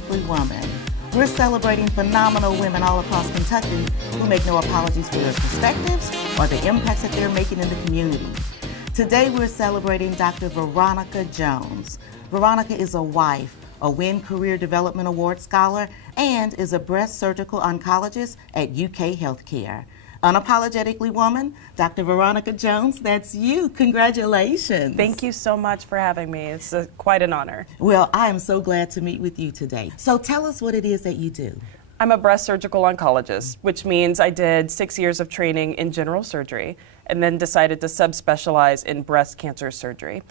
Unapologetically Woman. We're celebrating phenomenal women all across Kentucky who make no apologies for their perspectives or the impacts that they're making in the community. Today we're celebrating Dr. Veronica Jones. Veronica is a wife, a WIN Career Development Award scholar, and is a breast surgical oncologist at UK Healthcare. Unapologetically Woman, Dr. Veronica Jones, that's you. Congratulations. Thank you so much for having me. It's quite an honor. Well, I am so glad to meet with you today. So tell us what it is that you do. I'm a breast surgical oncologist, which means I did 6 years of training in general surgery and then decided to subspecialize in breast cancer surgery.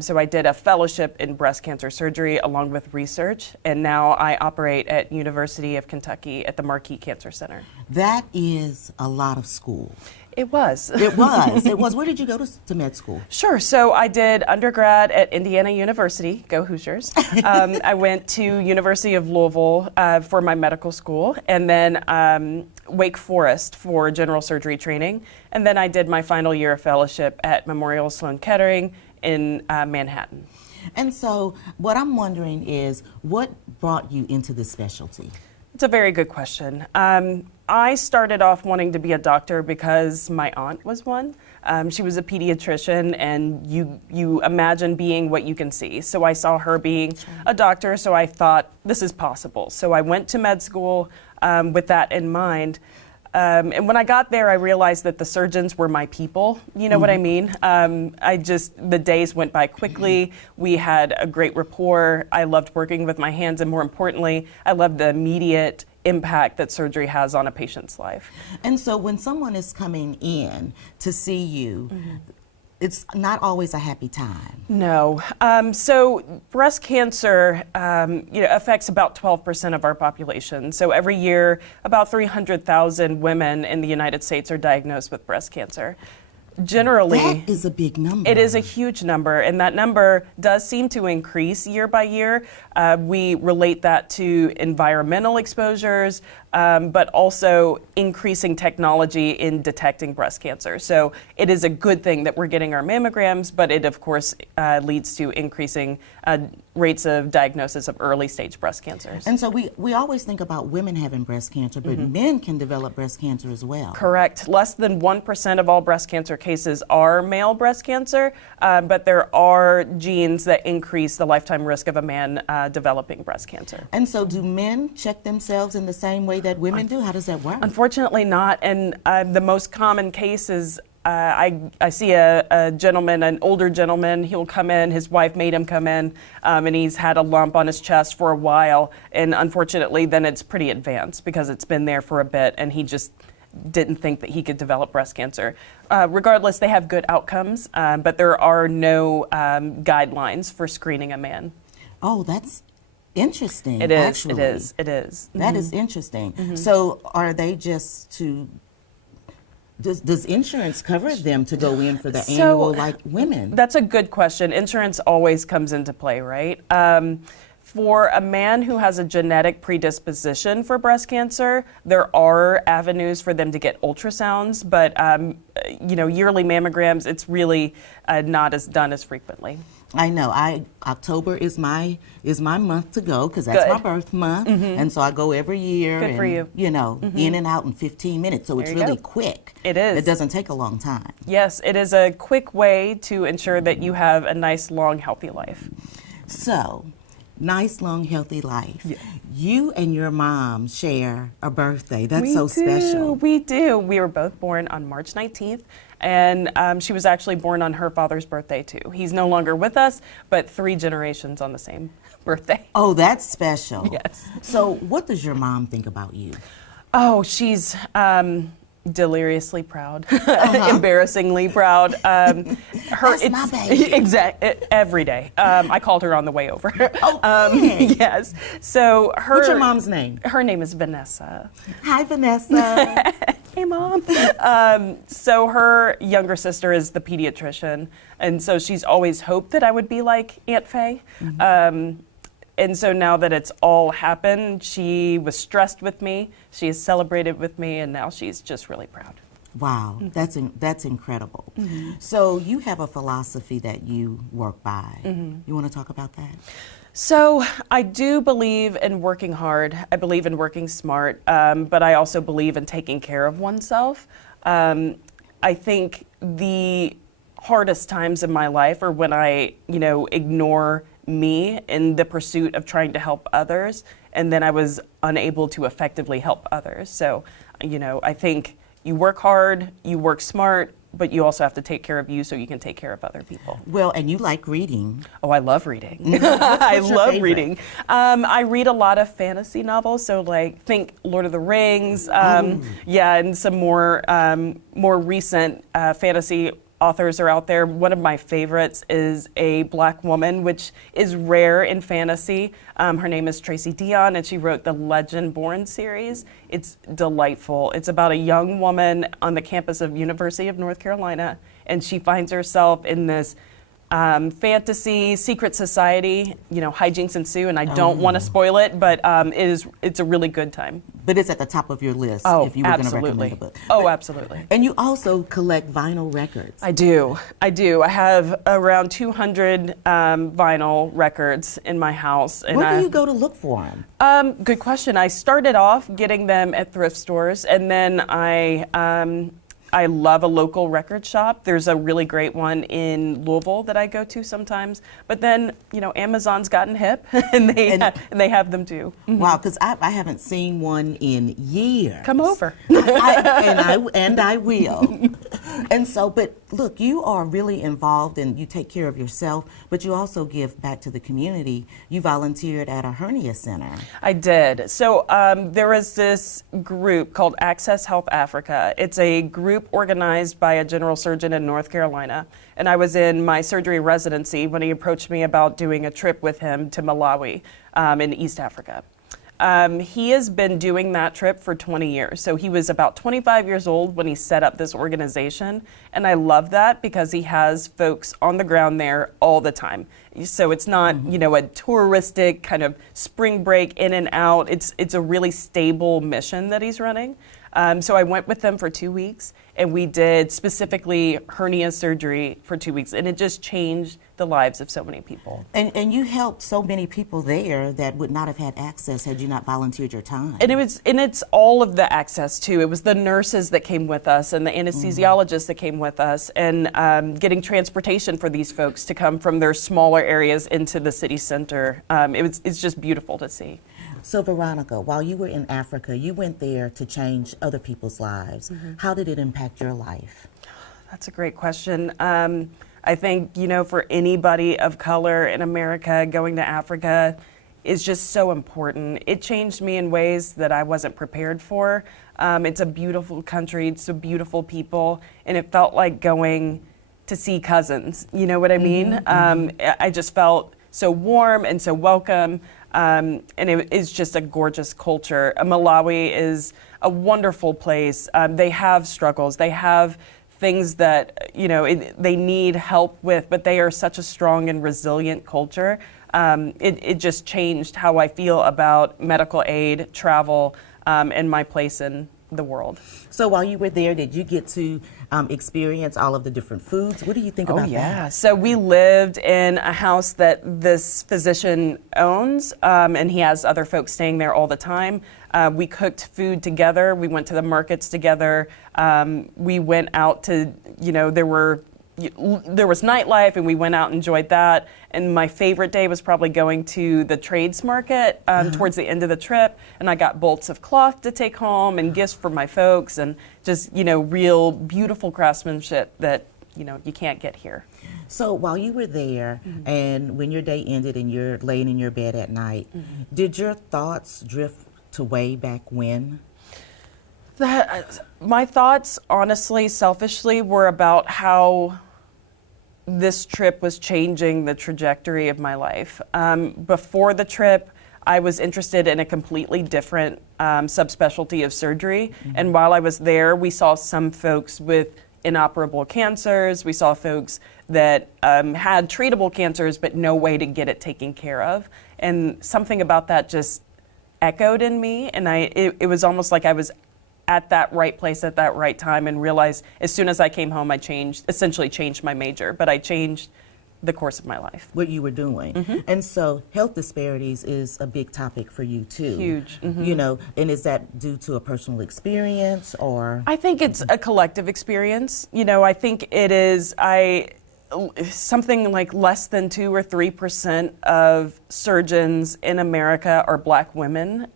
So I did a fellowship in breast cancer surgery along with research, and now I operate at University of Kentucky at the Marquis Cancer Center. That is a lot of school. It was. It was. It was. Where did you go to med school? Sure. So I did undergrad at Indiana University. Go Hoosiers. I went to University of Louisville for my medical school, and then Wake Forest for general surgery training. And then I did my final year of fellowship at Memorial Sloan Kettering in Manhattan. And so what I'm wondering is, what brought you into this specialty? It's a very good question. I started off wanting to be a doctor because my aunt was one. She was a pediatrician, and you imagine being what you can see. So I saw her being a doctor, so I thought this is possible. So I went to med school with that in mind. And when I got there, I realized that the surgeons were my people. You know what I mean? The days went by quickly. We had a great rapport. I loved working with my hands, and more importantly, I loved the immediate impact that surgery has on a patient's life. And so when someone is coming in to see you, it's not always a happy time. No. So breast cancer affects about 12% of our population. So every year, about 300,000 women in the United States are diagnosed with breast cancer. Generally, that is a big number. It is a huge number, and that number does seem to increase year by year. We relate that to environmental exposures, but also increasing technology in detecting breast cancer. So it is a good thing that we're getting our mammograms, but it of course leads to increasing rates of diagnosis of early stage breast cancers. And so we always think about women having breast cancer, but men can develop breast cancer as well. Correct. Less than 1% of all breast cancer cases are male breast cancer, but there are genes that increase the lifetime risk of a man developing breast cancer. And so do men check themselves in the same way that women do? How does that work? Unfortunately not, and the most common case is I see a gentleman, an older gentleman, he'll come in, his wife made him come in, and he's had a lump on his chest for a while, and unfortunately then it's pretty advanced because it's been there for a bit, and he just didn't think that he could develop breast cancer. Regardless, they have good outcomes, but there are no guidelines for screening a man. Oh, that's interesting. It is, actually. it is. That is interesting. So are they just to... Does insurance cover them to go in for the annual like women? That's a good question. Insurance always comes into play, right? For a man who has a genetic predisposition for breast cancer, there are avenues for them to get ultrasounds, but yearly mammograms, it's really not as done as frequently. I know. October is my month to go because that's my birth month, and so I go every year. Good for you. In and out in 15 minutes, so it's really quick. It is. It doesn't take a long time. Yes, it is a quick way to ensure that you have a nice, long, healthy life. So, nice, long, healthy life. Yeah. You and your mom share a birthday. That's so special. We do. We were both born on March 19th. And she was actually born on her father's birthday, too. He's no longer with us, but 3 generations on the same birthday. Oh, that's special. Yes. So what does your mom think about you? Oh, she's deliriously proud, embarrassingly proud. That's my baby. Exactly, every day. I called her on the way over. Yes. So what's your mom's name? Her name is Vanessa. Hi, Vanessa. Hey, Mom. So her younger sister is the pediatrician, and so she's always hoped that I would be like Aunt Faye. And so now that it's all happened, she was stressed with me, she has celebrated with me, and now she's just really proud. Wow, that's incredible. So you have a philosophy that you work by. You want to talk about that? So I do believe in working hard. I believe in working smart, but I also believe in taking care of oneself. I think the hardest times in my life are when I, ignore me in the pursuit of trying to help others, and then I was unable to effectively help others. So, I think you work hard, you work smart, but you also have to take care of you so you can take care of other people. Well, and you like reading. Oh, I love reading. I What's your love favorite? reading. I read a lot of fantasy novels, so think Lord of the Rings, and some more recent fantasy authors are out there. One of my favorites is a Black woman, which is rare in fantasy. Her name is Tracy Dion, and she wrote the Legend Born series. It's delightful. It's about a young woman on the campus of University of North Carolina, and she finds herself in this fantasy secret society. Hijinks ensue, and I don't want to spoil it, but it's a really good time. But it's at the top of your list Oh, if you were going to recommend absolutely. a book. Oh, absolutely. And you also collect vinyl records. I do. I have around 200 vinyl records in my house. And Where do you go to look for them? Good question. I started off getting them at thrift stores, and then I love a local record shop. There's a really great one in Louisville that I go to sometimes. But then, Amazon's gotten hip, and they have them too. Wow, because I haven't seen one in years. Come over. I will. And so, but look, you are really involved and you take care of yourself, but you also give back to the community. You volunteered at a hernia center. I did. So there was this group called Access Health Africa. It's a group organized by a general surgeon in North Carolina. And I was in my surgery residency when he approached me about doing a trip with him to Malawi in East Africa. He has been doing that trip for 20 years. So he was about 25 years old when he set up this organization. And I love that because he has folks on the ground there all the time. So it's not, a touristic kind of spring break in and out. It's a really stable mission that he's running. So I went with them for 2 weeks, and we did specifically hernia surgery for 2 weeks, and it just changed the lives of so many people. And you helped so many people there that would not have had access had you not volunteered your time. And it's all of the access too. It was the nurses that came with us and the anesthesiologists that came with us, and getting transportation for these folks to come from their smaller areas into the city center. It's just beautiful to see. So Veronica, while you were in Africa, you went there to change other people's lives. How did it impact your life? That's a great question. I think, for anybody of color in America, going to Africa is just so important. It changed me in ways that I wasn't prepared for. It's a beautiful country, it's a beautiful people, and it felt like going to see cousins. You know what I mean? I just felt so warm and so welcome. And it is just a gorgeous culture. Malawi is a wonderful place. They have struggles. They have things that, they need help with, but they are such a strong and resilient culture. It just changed how I feel about medical aid, travel, and my place in the world. So while you were there, did you get to experience all of the different foods? What do you think about that? So we lived in a house that this physician owns, and he has other folks staying there all the time. We cooked food together. We went to the markets together. We went out to, there was nightlife, and we went out and enjoyed that. And my favorite day was probably going to the trades market towards the end of the trip. And I got bolts of cloth to take home and gifts for my folks, and just, real beautiful craftsmanship that, you can't get here. So while you were there, and when your day ended and you're laying in your bed at night, did your thoughts drift to way back when? My thoughts, honestly, selfishly, were about how this trip was changing the trajectory of my life. Before the trip, I was interested in a completely different subspecialty of surgery. And while I was there, we saw some folks with inoperable cancers. We saw folks that had treatable cancers, but no way to get it taken care of. And something about that just echoed in me. And it was almost like I was at that right place at that right time, and realized as soon as I came home, I essentially changed my major. But I changed the course of my life. What you were doing. And so health disparities is a big topic for you too. Huge. You know, and is that due to a personal experience or? I think it's a collective experience. You know, I think it is, something like less than 2 or 3% of surgeons in America are Black women.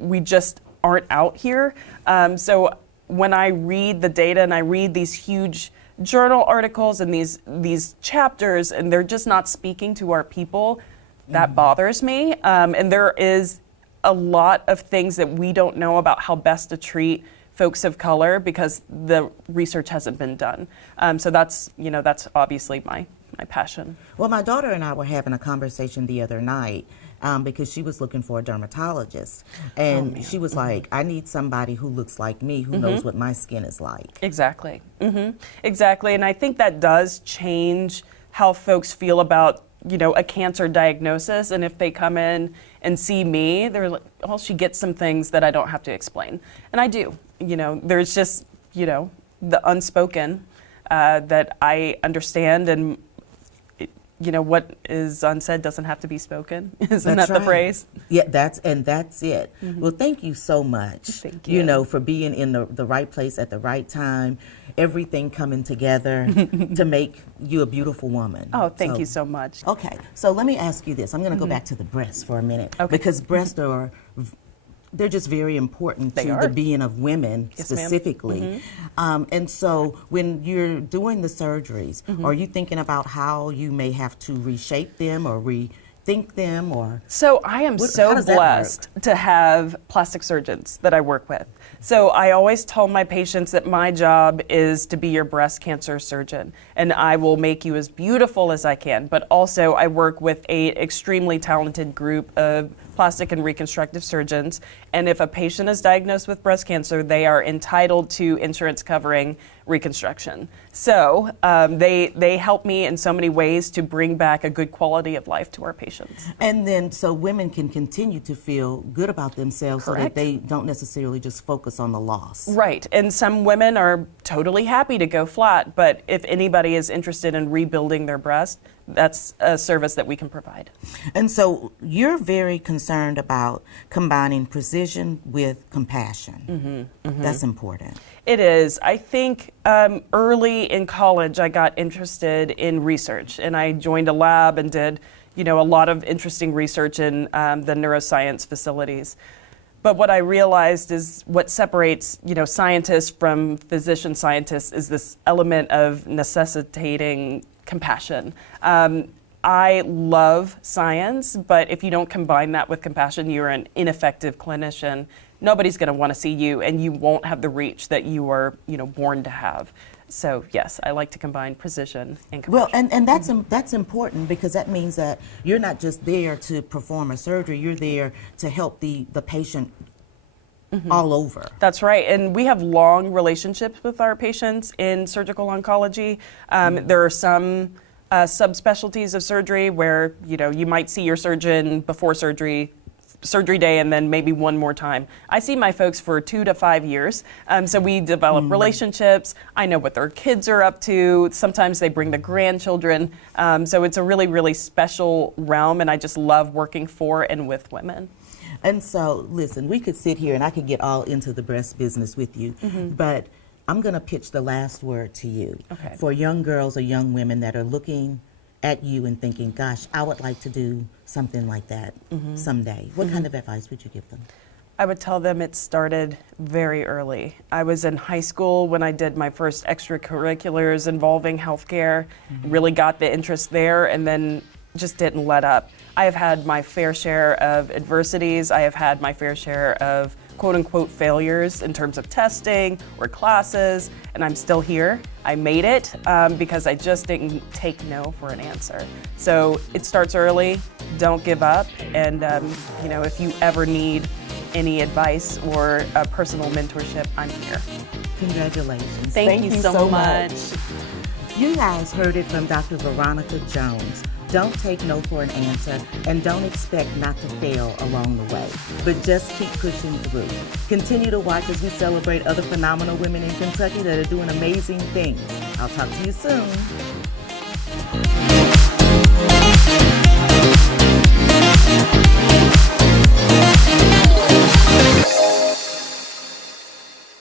We just aren't out here. So when I read the data and I read these huge journal articles and these chapters, and they're just not speaking to our people, that bothers me. And there is a lot of things that we don't know about how best to treat folks of color because the research hasn't been done. So that's obviously my passion. Well, my daughter and I were having a conversation the other night because she was looking for a dermatologist. And she was like, I need somebody who looks like me, who knows what my skin is like. Exactly. Exactly. And I think that does change how folks feel about, you know, a cancer diagnosis. And if they come in and see me, they're like, well, she gets some things that I don't have to explain. And I do. You know, there's just, you know, the unspoken that I understand, and you know, what is unsaid doesn't have to be spoken. Isn't that the phrase? Yeah, that's it. Well, thank you so much. Thank you. You know, for being in the right place at the right time, everything coming together to make you a beautiful woman. Oh, thank you so much. Okay, so let me ask you this. I'm going to go back to the breasts for a minute. Okay. Because breasts they're just very important to the being of women specifically. And so when you're doing the surgeries, are you thinking about how you may have to reshape them or rethink them, or? So I am so blessed to have plastic surgeons that I work with. So I always tell my patients that my job is to be your breast cancer surgeon, and I will make you as beautiful as I can. But also I work with an extremely talented group of plastic and reconstructive surgeons, and if a patient is diagnosed with breast cancer, they are entitled to insurance covering reconstruction. So they help me in so many ways to bring back a good quality of life to our patients. And then so women can continue to feel good about themselves. Correct. So that they don't necessarily just focus on the loss. Right, and some women are totally happy to go flat, but if anybody is interested in rebuilding their breast, that's a service that we can provide. And so you're very concerned about combining precision with compassion. That's important. It is. I think early in college I got interested in research, and I joined a lab and did, you know, a lot of interesting research in the neuroscience facilities. But what I realized is what separates, you know, scientists from physician scientists is this element of necessitating compassion. I love science, but if you don't combine that with compassion, you're an ineffective clinician. Nobody's going to want to see you, and you won't have the reach that you are, you know, born to have. So yes, I like to combine precision and compassion. Well, and that's important, because that means that you're not just there to perform a surgery, you're there to help the patient all over. That's right, and we have long relationships with our patients in surgical oncology. There are some subspecialties of surgery where, you know, you might see your surgeon before surgery day, and then maybe one more time. I see my folks for 2 to 5 years, so we develop relationships. I know what their kids are up to. Sometimes they bring the grandchildren, so it's a really, really special realm, and I just love working for and with women. And so, listen, we could sit here and I could get all into the breast business with you, but I'm going to pitch the last word to you. Okay. For young girls or young women that are looking at you and thinking, gosh, I would like to do something like that someday. What kind of advice would you give them? I would tell them it started very early. I was in high school when I did my first extracurriculars involving healthcare, really got the interest there, and then just didn't let up. I have had my fair share of adversities. I have had my fair share of quote-unquote failures in terms of testing or classes, and I'm still here. I made it because I just didn't take no for an answer. So it starts early, don't give up, and you know, if you ever need any advice or personal mentorship, I'm here. Congratulations. Thank you so much. You guys heard it from Dr. Veronica Jones. Don't take no for an answer, and don't expect not to fail along the way, but just keep pushing through. Continue to watch as we celebrate other phenomenal women in Kentucky that are doing amazing things. I'll talk to you soon.